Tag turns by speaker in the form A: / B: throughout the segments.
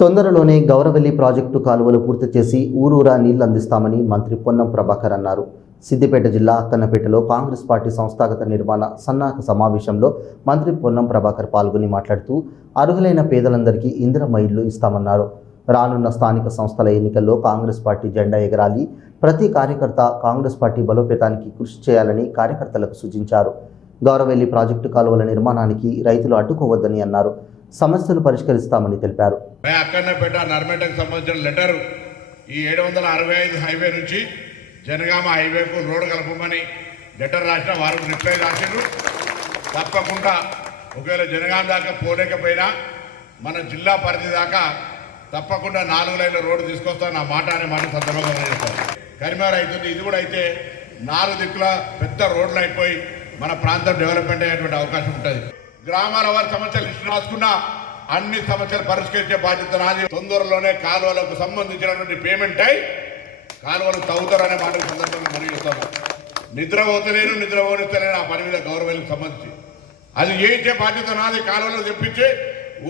A: తొందరలోనే గౌరవెల్లి ప్రాజెక్టు కాలువలు పూర్తి చేసి ఊరూరా నీళ్ళు అందిస్తామని మంత్రి పొన్నం ప్రభాకర్ అన్నారు. సిద్దిపేట జిల్లా అక్కన్నపేటలో కాంగ్రెస్ పార్టీ సంస్థాగత నిర్మాణ సన్నాహక సమావేశంలో మంత్రి పొన్నం ప్రభాకర్ పాల్గొని మాట్లాడుతూ అర్హులైన పేదలందరికీ ఇందిరమ్మ ఇళ్ళు ఇస్తామన్నారు. రానున్న స్థానిక సంస్థల ఎన్నికల్లో కాంగ్రెస్ పార్టీ జెండా ఎగరాలి. ప్రతి కార్యకర్త కాంగ్రెస్ పార్టీ బలోపేతానికి కృషి చేయాలని కార్యకర్తలకు సూచించారు. గౌరవెల్లి ప్రాజెక్టు కాలువల నిర్మాణానికి రైతులు అడ్డుకోవద్దని అన్నారు. సమస్యలు పరిష్కరిస్తామని తెలిపారు.
B: పై నర్మేటకు సంబంధించిన లెటర్ ఈ ఏడు వందల అరవై ఐదు హైవే నుంచి జనగామ హైవేకు రోడ్డు కలపమని లెటర్ రాసిన వారు రిప్లై రాసిండ్రు. తప్పకుండా ఒకవేళ జనగామ దాకా పోలేకపోయినా మన జిల్లా పరిధి దాకా తప్పకుండా నాలుగు లైన్ల రోడ్డు తీసుకొస్తా. నా మాట అనే మాట సందర్భంగా చేస్తాను కరిమార అవుతుంది. ఇది కూడా అయితే నాలుగు దిక్కుల పెద్ద రోడ్లు అయిపోయి మన ప్రాంతం డెవలప్మెంట్ అయ్యేటువంటి అవకాశం ఉంటుంది. గ్రామాల వారి సమస్యలు లిస్టు రాసుకున్నా అన్ని సమస్యలు పరిష్కరించే బాధ్యత నాది. తొందరలోనే కాలువలకు సంబంధించినటువంటి పేమెంట్ అయి కాలువలు తవ్వుతారనే మాట సందర్భంగా మనం చేస్తాము నిద్ర పోతలేను నిద్ర ఆ పని మీద గౌరవాలకు సంబంధించి. అది చేయించే బాధ్యత నాది కాలువలో తెప్పించి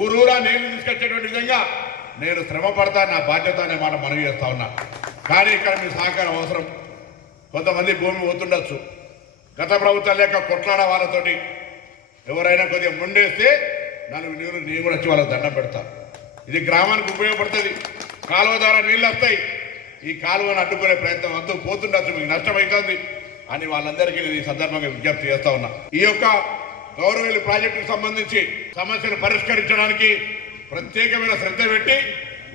B: ఊరూరా నీళ్ళు తీసుకొచ్చేటువంటి విధంగా నేను శ్రమ పడతా నా బాధ్యత అనే మాట మనవి చేస్తా ఉన్నా. కానీ ఇక్కడ మీ సహకారం అవసరం. కొంతమంది భూమి పోతుండొచ్చు. గత ప్రభుత్వం లేక కొట్లాడ వాళ్ళతోటి ఎవరైనా కొద్దిగా ముండేస్తే నలుగు నీరు నేను కూడా వచ్చి వాళ్ళకి దండం పెడతాను ఇది గ్రామానికి ఉపయోగపడుతుంది. కాలువ ద్వారా నీళ్ళు వస్తాయి. ఈ కాలువను అడ్డుకునే ప్రయత్నం వద్దు పోతుండొచ్చు మీకు నష్టమవుతుంది అని వాళ్ళందరికీ నేను ఈ సందర్భంగా విజ్ఞప్తి చేస్తా ఉన్నా. ఈ యొక్క గౌరవేలు ప్రాజెక్టుకు సంబంధించి సమస్యలు పరిష్కరించడానికి ప్రత్యేకమైన శ్రద్ధ పెట్టి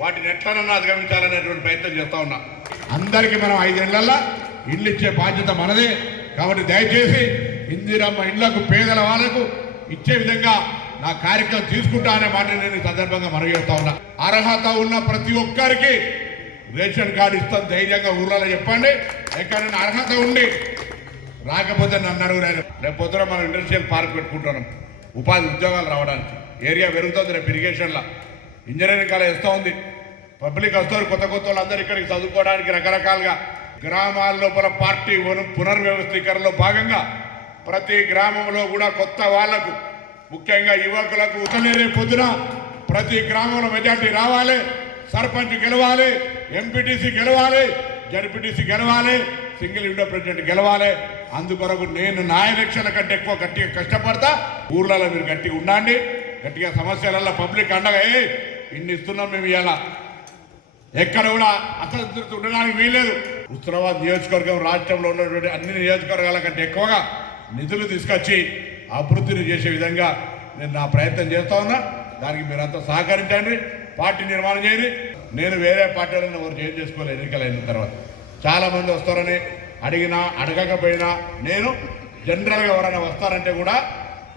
B: వాటిని ఎట్లనన్నా అధిగమించాలనేటువంటి ప్రయత్నం చేస్తా ఉన్నా. అందరికీ మనం ఐదేళ్ళలో ఇల్లు ఇచ్చే బాధ్యత మనదే. కాబట్టి దయచేసి ఇందిరమ్మ ఇళ్ళకు పేదల వాళ్ళకు ఇచ్చే విధంగా నా కార్యక్రమం తీసుకుంటా అనే మాట నేను సందర్భంగా మనవి చేస్తా ఉన్నా. అర్హత ఉన్న ప్రతి ఒక్కరికి రేషన్ కార్డు ఇస్తాను ధైర్యంగా ఊర్లలో చెప్పండి. ఎక్కడైనా అర్హత ఉండి రాకపోతే నన్ను అడుగు రేపు పొద్దున మనం ఇండస్ట్రియల్ పార్క్ పెట్టుకుంటున్నాం. ఉపాధి ఉద్యోగాలు రావడానికి. ఏరియా పెరుగుతుంది రేపు ఇరిగేషన్లో. ఇంజనీరింగ్ కాలేజ్ వస్తూ ఉంది. పబ్లిక్ వస్తారు కొత్త కొత్త వాళ్ళందరూ ఇక్కడికి చదువుకోవడానికి రకరకాలుగా గ్రామాల లోపల పార్టీ పునర్వ్యవస్థీకరణలో భాగంగా ప్రతి గ్రామంలో కూడా కొత్త వాళ్ళకు ముఖ్యంగా యువకులకు ఉతలే రేపు పొద్దున ప్రతి గ్రామంలో మెజార్టీ రావాలి సర్పంచ్ గెలవాలి ఎంపీటీసీ గెలవాలి జడ్పీటీసీ గెలవాలి సింగిల్ విండో ప్రెసిడెంట్ గెలవాలి. అందుకొరకు నేను నా ఎలక్షన్ల కంటే ఎక్కువ గట్టిగా కష్టపడతా ఊర్లలో మీరు గట్టిగా ఉండండి గట్టిగా సమస్యలలో పబ్లిక్ అండగా ఏ ఇన్ని ఇస్తున్నాం మేము ఇలా ఎక్కడ కూడా అసంతృప్తి ఉండడానికి వీల్లేదు. ఉత్తరాబాద్ నియోజకవర్గం రాష్ట్రంలో ఉన్నటువంటి అన్ని నియోజకవర్గాల కంటే ఎక్కువగా నిధులు తీసుకొచ్చి అభివృద్ధిని చేసే విధంగా నేను నా ప్రయత్నం చేస్తా ఉన్నా. దానికి మీరంతా సహకరించండి పార్టీ నిర్మాణం చేయండి. నేను వేరే పార్టీలను ఎవరు చేంజ్ చేసుకోలేదు ఎన్నికలు అయిన తర్వాత. చాలామంది వస్తారని అడిగినా అడగకపోయినా నేను జనరల్గా ఎవరైనా వస్తారంటే కూడా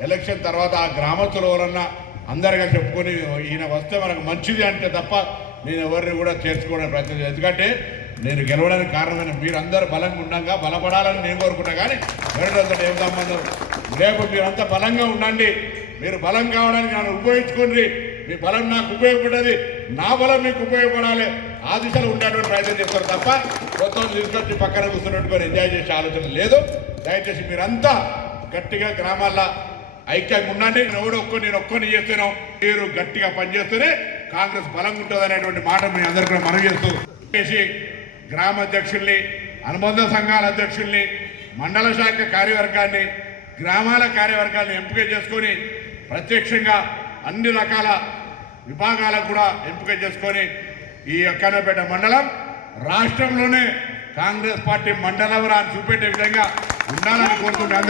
B: ఎలక్షన్ తర్వాత ఆ గ్రామస్తులు ఎవరన్నా అందరిగా చెప్పుకొని ఈయన వస్తే మనకు మంచిది అంటే తప్ప నేను ఎవరిని కూడా చేర్చుకోవడానికి ప్రయత్నం ఎందుకంటే నేను గెలవడానికి కారణమైన మీరందరూ బలంగా ఉండగా బలపడాలని నేను కోరుకుంటా. కానీ వేరేతో ఏం సంబంధం రేపు మీరంతా బలంగా ఉండండి. మీరు బలం కావడానికి నన్ను ఉపయోగించుకోండి. మీ బలం నాకు ఉపయోగపడేది నా బలం మీకు ఉపయోగపడాలి. ఆ దిశలో ఉండేటువంటి ప్రయత్నం చేస్తారు తప్ప కొత్త తీసుకొచ్చి పక్కన కూర్చున్నట్టుకొని ఎంజాయ్ చేసే ఆలోచన లేదు. దయచేసి మీరంతా గట్టిగా గ్రామాల్లో ఐక్యంగా ఉండండి. నేను ఎవడు ఒక్కో నేను ఒక్కొని చేస్తాను. మీరు గట్టిగా పనిచేస్తేనే కాంగ్రెస్ బలంగా ఉంటుంది అనేటువంటి మాట మీ అందరికీ కూడా మనవి చేస్తూ చేసి గ్రామ అధ్యక్షుల్ని అనుబంధ సంఘాల అధ్యక్షుల్ని మండల శాఖ కార్యవర్గాన్ని గ్రామాల కార్యవర్గాన్ని ఎంపిక చేసుకొని ప్రత్యక్షంగా అన్ని రకాల విభాగాలకు కూడా ఎంపిక చేసుకొని ఈ అక్కనపేట మండలం రాష్ట్రంలోనే కాంగ్రెస్ పార్టీ మండలం అని చూపెట్టే విధంగా ఉండాలని కోరుతున్నాను.